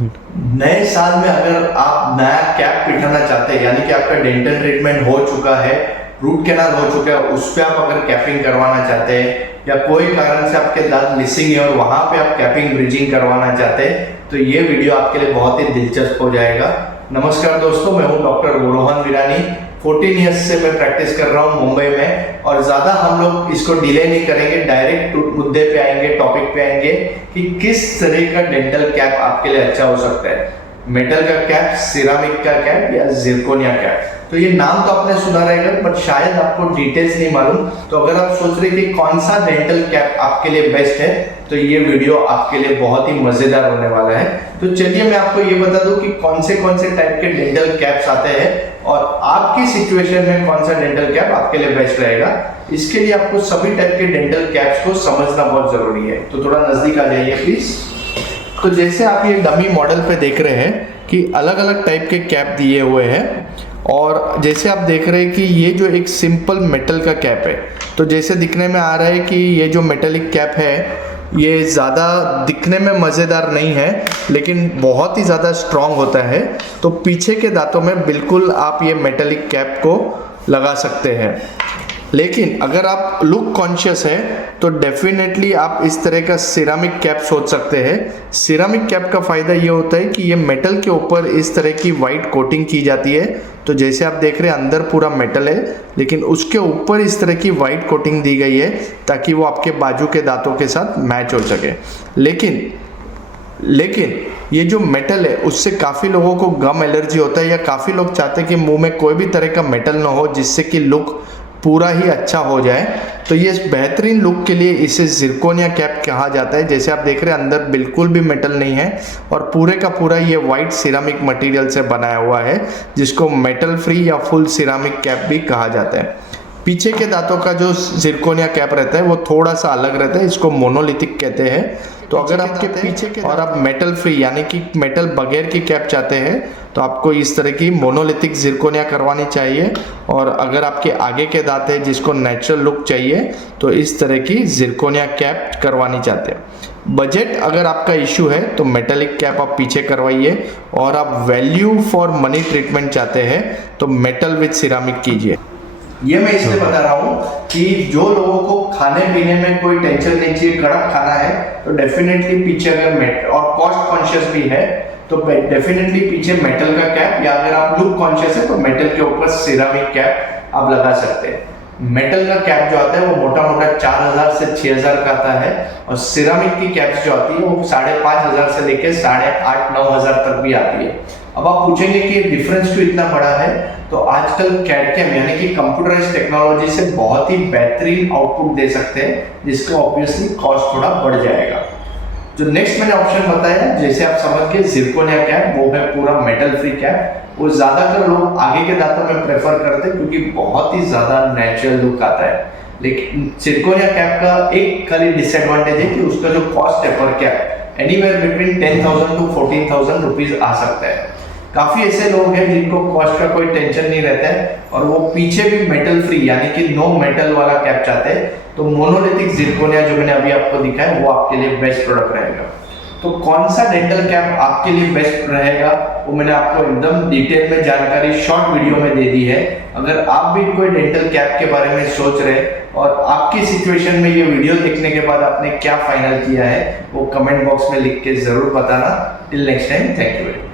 नए साल में अगर आप नया कैप बिठाना चाहते हैं, यानी कि आपका डेंटल ट्रीटमेंट हो चुका है, रूट कैनाल हो चुका है, उस पर आप अगर कैपिंग करवाना चाहते हैं या कोई कारण से आपके दांत मिसिंग है और वहां पे आप कैपिंग ब्रिजिंग करवाना चाहते हैं, तो ये वीडियो आपके लिए बहुत ही दिलचस्प हो जाएगा। नमस्कार दोस्तों, मैं हूं डॉक्टर रोहन वीरानी। 14 ईयर्स से मैं प्रैक्टिस कर रहा हूं मुंबई में, और ज़्यादा हम लोग इसको डिले नहीं करेंगे, डायरेक्ट मुद्दे पे आएंगे, टॉपिक पे आएंगे कि किस तरह का डेंटल कैप आपके लिए अच्छा हो सकता है। मेटल का कैप, सिरामिक का कैप या जिरकोनिया कैप। तो ये नाम तो आपने सुना रहेगा, बट शायद आपको डिटेल्स नहीं मालूम। तो अगर आप सोच रहे कि कौन सा डेंटल कैप आपके लिए बेस्ट है, तो ये वीडियो आपके लिए बहुत ही मजेदार होने वाला है। तो चलिए मैं आपको ये बता दूं कि कौन से टाइप के डेंटल कैप्स आते हैं और आपकी सिचुएशन में कौन सा डेंटल कैप आपके लिए बेस्ट रहेगा। इसके लिए आपको सभी टाइप के डेंटल कैप्स को समझना बहुत जरूरी है। तो थोड़ा नजदीक आ जाइए प्लीज। तो जैसे आप ये डमी मॉडल पे देख रहे हैं कि अलग अलग टाइप के कैप दिए हुए हैं, और जैसे आप देख रहे हैं कि ये जो एक सिंपल मेटल का कैप है, तो जैसे दिखने में आ रहा है कि ये जो मेटेलिक कैप है ये ज़्यादा दिखने में मज़ेदार नहीं है, लेकिन बहुत ही ज़्यादा स्ट्रॉन्ग होता है। तो पीछे के दांतों में बिल्कुल आप ये मेटेलिक कैप को लगा सकते हैं। लेकिन अगर आप लुक कॉन्शियस है तो डेफिनेटली आप इस तरह का सिरामिक कैप सोच सकते हैं। सिरामिक कैप का फ़ायदा ये होता है कि ये मेटल के ऊपर इस तरह की वाइट कोटिंग की जाती है। तो जैसे आप देख रहे हैं अंदर पूरा मेटल है, लेकिन उसके ऊपर इस तरह की वाइट कोटिंग दी गई है ताकि वो आपके बाजू के दांतों के साथ मैच हो सके। लेकिन ये जो मेटल है उससे काफ़ी लोगों को गम एलर्जी होता है, या काफ़ी लोग चाहते हैं कि मुंह में कोई भी तरह का मेटल ना हो जिससे कि लुक पूरा ही अच्छा हो जाए। तो ये बेहतरीन लुक के लिए इसे जिरकोनिया कैप कहा जाता है। जैसे आप देख रहे हैं अंदर बिल्कुल भी मेटल नहीं है और पूरे का पूरा ये वाइट सिरामिक मटेरियल से बनाया हुआ है, जिसको मेटल फ्री या फुल सिरामिक कैप भी कहा जाता है। पीछे के दांतों का जो जिरकोनिया कैप रहता है वो थोड़ा सा अलग रहता है, इसको मोनोलिथिक कहते हैं। तो अगर आपके पीछे के और आप मेटल फ्री यानी कि मेटल बगैर की कैप चाहते हैं तो आपको इस तरह की मोनोलिथिक जिरकोनिया करवानी चाहिए, और अगर आपके आगे के दांत है जिसको नेचुरल लुक चाहिए तो इस तरह की जिरकोनिया कैप करवानी चाहते हैं। बजट अगर आपका इशू है तो मेटेलिक कैप आप पीछे करवाइए, और आप वैल्यू फॉर मनी ट्रीटमेंट चाहते हैं तो मेटल विद सिरामिक कीजिए। ये मैं इसलिए बता रहा हूँ कि जो लोगों को खाने पीने में कोई टेंशन नहीं चाहिए, कड़क खाना है, तो डेफिनेटली पीछे अगर मेटल और कॉस्ट कॉन्शियस भी है तो डेफिनेटली पीछे मेटल का कैप, या अगर आप लुक कॉन्शियस है तो मेटल के ऊपर सिरामिक कैप आप लगा सकते हैं। मेटल का कैप जो आता है वो मोटा मोटा 4000 से 6000 का आता है, और सिरामिक की कैप्स जो आती है वो 5500 से लेकर 8500-9000 तक भी आती है। अब आप पूछेंगे कि डिफरेंस क्यों इतना बड़ा है, तो आजकल कैड-कैम यानी कि कंप्यूटराइज्ड टेक्नोलॉजी से बहुत ही बेहतरीन आउटपुट दे सकते हैं, जिसका ऑब्वियसली कॉस्ट थोड़ा बढ़ जाएगा। जो नेक्स्ट मैंने ऑप्शन बताया, जैसे आप समझ के जिरकोनिया कैप, वो है पूरा मेटल फ्री कैप। वो ज्यादातर लोग आगे के दांतों में प्रेफर करते हैं क्योंकि बहुत ही ज्यादा नेचुरल लुक आता है। लेकिन जिरकोनिया कैप का एक खाली डिसएडवांटेज है कि उसका जो कॉस्ट है per cap anywhere between 10,000 to 14,000 rupees आ सकता है। काफी ऐसे लोग हैं जिनको कॉस्ट का कोई टेंशन नहीं रहता है और वो पीछे भी मेटल फ्री यानी कि नो मेटल वाला कैप चाहते हैं, तो मोनोलिथिक जिरकोनिया जो मैंने अभी आपको दिखाया वो आपके लिए बेस्ट प्रोडक्ट रहेगा। तो कौन सा डेंटल कैप आपके लिए बेस्ट रहेगा वो मैंने आपको एकदम डिटेल में जानकारी शॉर्ट वीडियो में दे दी है। अगर आप भी कोई डेंटल कैप के बारे में सोच रहे हैं और आपकी सिचुएशन में ये वीडियो देखने के बाद आपने क्या फाइनल किया है, वो कमेंट बॉक्स में लिख के जरूर बताना। Till next time, thank you.